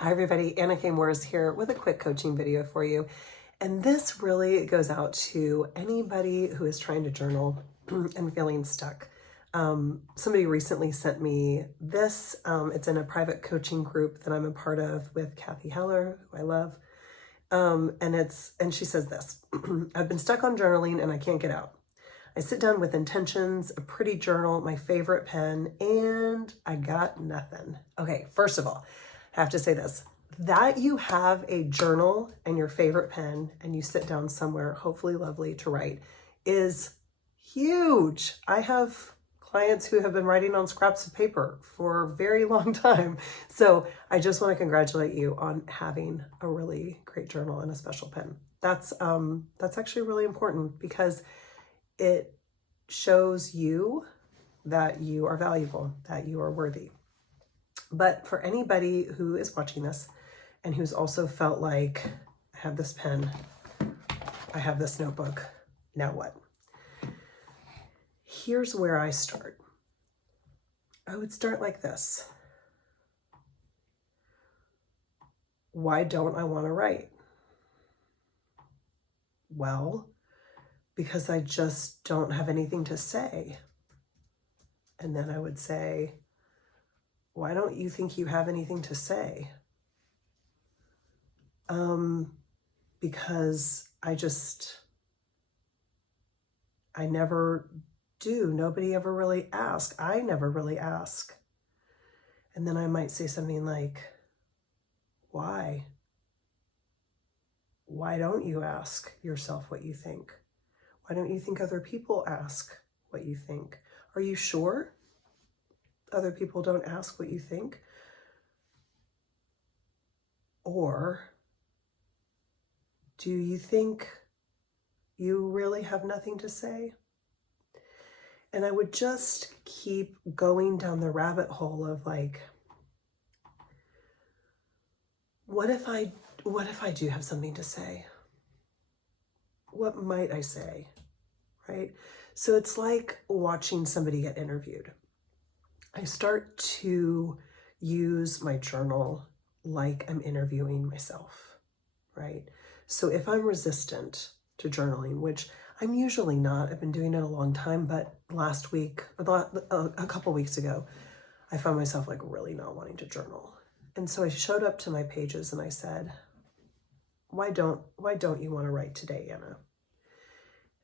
Hi everybody, Anna K. Morris here with a quick coaching video for you. And this really goes out to anybody who is trying to journal and feeling stuck. Somebody recently sent me this. It's in a private coaching group that I'm a part of with Kathy Heller, who I love. And she says this: I've been stuck on journaling and I can't get out. I sit down with intentions, a pretty journal, my favorite pen, and I got nothing. Okay, first of all, I have to say this, that you have a journal and your favorite pen and you sit down somewhere, hopefully lovely, to write is huge. I have clients who have been writing on scraps of paper for a very long time. So I just want to congratulate you on having a really great journal and a special pen. That's actually really important because it shows you that you are valuable, that you are worthy. But for anybody who is watching this and who's also felt like, I have this pen, I have this notebook, now what? Here's where I start. I would start like this. Why don't I want to write? Well, because I just don't have anything to say. And then I would say, why don't you think you have anything to say? Because I never do. Nobody ever really asks. I never really ask. And then I might say something like, why? Why don't you ask yourself what you think? Why don't you think other people ask what you think? Are you sure other people don't ask what you think? Or do you think you really have nothing to say? And I would just keep going down the rabbit hole of like, what if I do have something to say? What might I say, right? So it's like watching somebody get interviewed. I start to use my journal like I'm interviewing myself, right? So if I'm resistant to journaling, which I'm usually not, I've been doing it a long time, but last week, a couple weeks ago, I found myself like really not wanting to journal. And so I showed up to my pages and I said, why don't you want to write today, Anna?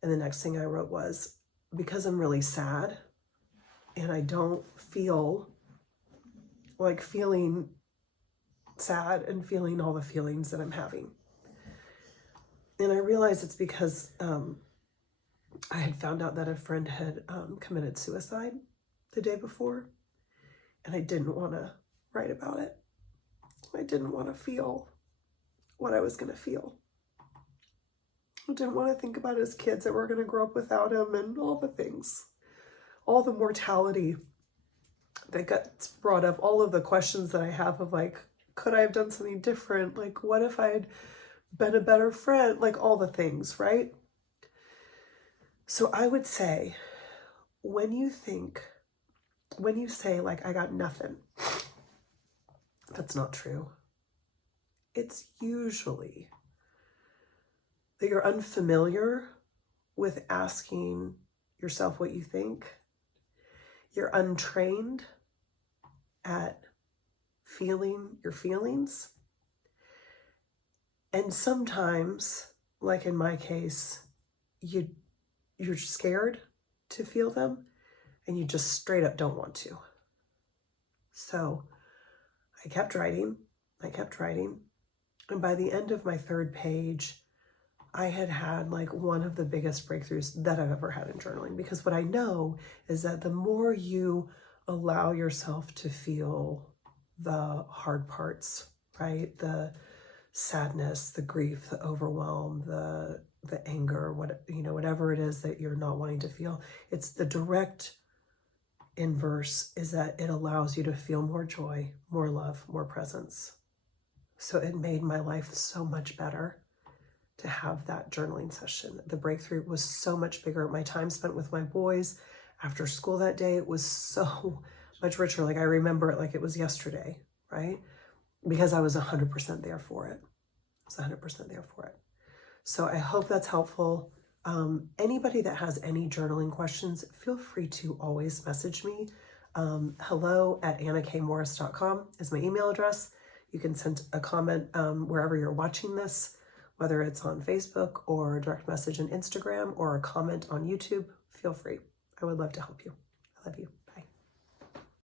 And the next thing I wrote was, because I'm really sad and I don't feel like feeling sad and feeling all the feelings that I'm having. And I realized it's because I had found out that a friend had committed suicide the day before, and I didn't want to write about it. I didn't want to feel what I was going to feel. I didn't want to think about his kids that were going to grow up without him and all the things, all the mortality that gets brought up, all of the questions that I have of like, could I have done something different? Like, what if I had been a better friend? Like all the things, right? So I would say, when you say like, I got nothing, that's not true. It's usually that you're unfamiliar with asking yourself what you think. You're untrained at feeling your feelings. And sometimes, like in my case, you're scared to feel them and you just straight up don't want to. So I kept writing. And by the end of my third page, I had like one of the biggest breakthroughs that I've ever had in journaling, because what I know is that the more you allow yourself to feel the hard parts, right? The sadness, the grief, the overwhelm, the anger, whatever it is that you're not wanting to feel, it's the direct inverse is that it allows you to feel more joy, more love, more presence. So it made my life so much better to have that journaling session. The breakthrough was so much bigger. My time spent with my boys after school that day, it was so much richer. Like I remember it like it was yesterday, right? because I was 100% there for it. I was 100% there for it. So I hope that's helpful. Anybody that has any journaling questions, feel free to always message me. hello@annakmorris.com is my email address. You can send a comment wherever you're watching this, whether it's on Facebook or direct message on Instagram or a comment on YouTube. Feel free. I would love to help you. I love you.